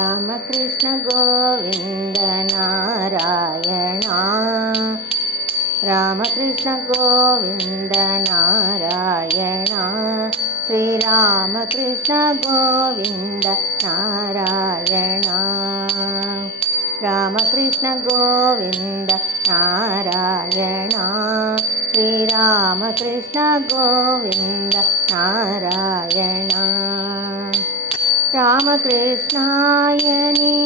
రామకృష్ణ గోవింద నారాయణ. రామకృష్ణ గోవింద నారాయణ. శ్రీరామకృష్ణ గోవింద నారాయణ. రామకృష్ణ గోవింద నారాయణ. శ్రీరామకృష్ణ గోవింద నారాయణ. రామకృష్ణాయని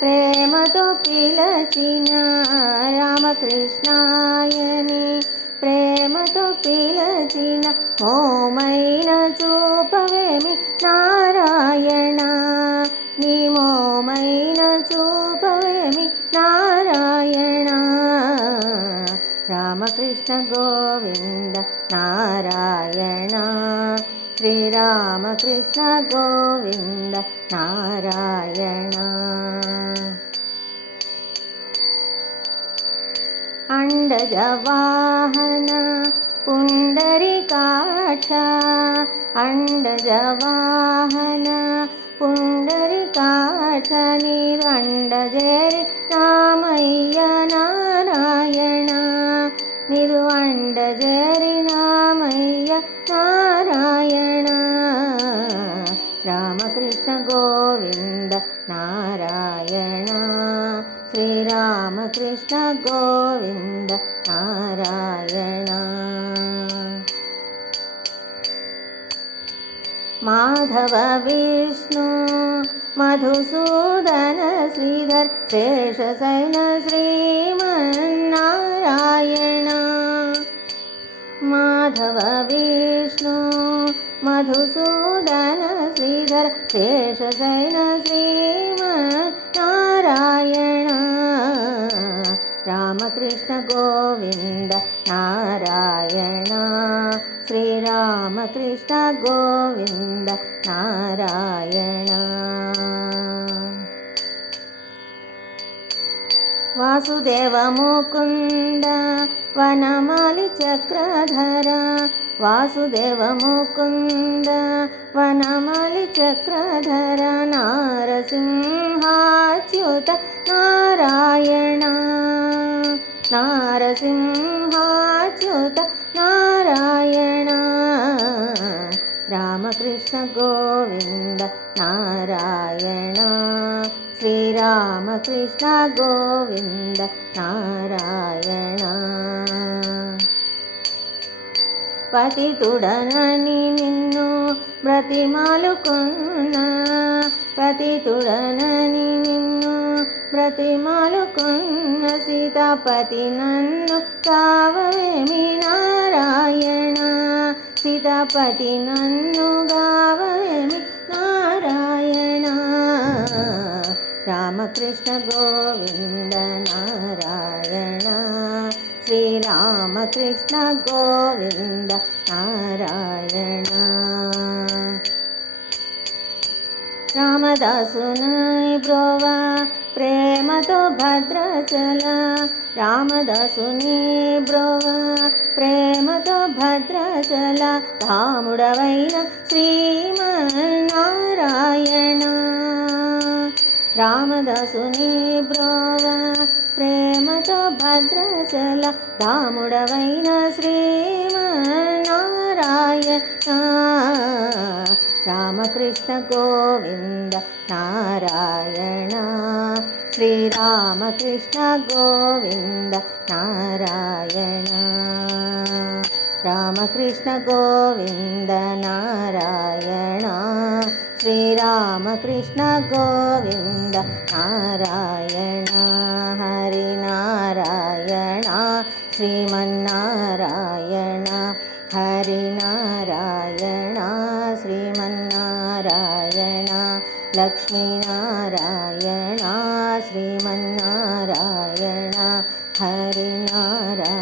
ప్రేమతో పిలచిన, రామకృష్ణాయని ప్రేమతో పిలచిన, మోమైన చూపవేమి నారాయణ. నీ మోమైన చూపవేమి నారాయణ. రామకృష్ణ గోవింద నారాయణ. శ్రీరామకృష్ణ గోవింద నారాయణ. అండజవాహన పుండరీకాక్ష, అండజవాహన పుండరీకాక్ష, నీవండజేరి రామయ్య నారాయణ. నీరు అండజేరి రామయ్య నారాయణ. రామకృష్ణ గోవింద నారాయణ. శ్రీరామకృష్ణ గోవింద నారాయణ. మాధవ విష్ణు మధుసూదన శ్రీధర్ శేషశయన శ్రీమన్నారాయణ. మాధవ విష్ణు మధుసూదన శ్రీధర శేషశయన శ్రీమన్నారాయణ. రామకృష్ణ గోవింద నారాయణ. శ్రీరామకృష్ణ గోవింద నారాయణ. వాసుదేవ ముకుంద వనమాలి చక్రధర, వాసుదేవ ముకుంద వనమాలి చక్రధర, నారసింహాచ్యుత నారాయణ. నారసింహాచ్యుత నారాయణ. రామకృష్ణ గోవింద నారాయణ. శ్రీరామకృష్ణ గోవింద నారాయణ. పతితుడనని నిన్ను బ్రతిమాలుకున్న, పతితుడనని నిన్ను బ్రతిమాలుకున్న, సీతాపతి నన్ను కావవేమి నారాయణ. సీతాపతి నన్ను గావవేమి నారాయణ. రామకృష్ణ గోవింద నారాయణ. శ్రీరామకృష్ణ గోవింద నారాయణ. రామదాసునై బ్రోవా ప్రేమతో భద్రాచల, రామదాసుని బ్రోవా ప్రేమతో భద్రాచల, ధాముడవైన శ్రీమన్నారాయణ. రామదాసుని బ్రోవా ప్రేమతో భద్రాచల, ధాముడవైన శ్రీమన్నారాయణ. రామకృష్ణ గోవింద నారాయణ. శ్రీరామకృష్ణ గోవింద నారాయణ. రామకృష్ణ గోవింద నారాయణ. శ్రీరామకృష్ణ గోవింద నారాయణ. హరి నారాయణ శ్రీమన్నారాయణ. హరి నారాయణ శ్రీమన్నారాయణ. లక్ష్మీనారాయణ శ్రీమన్నారాయణ. హరి నారాయణ.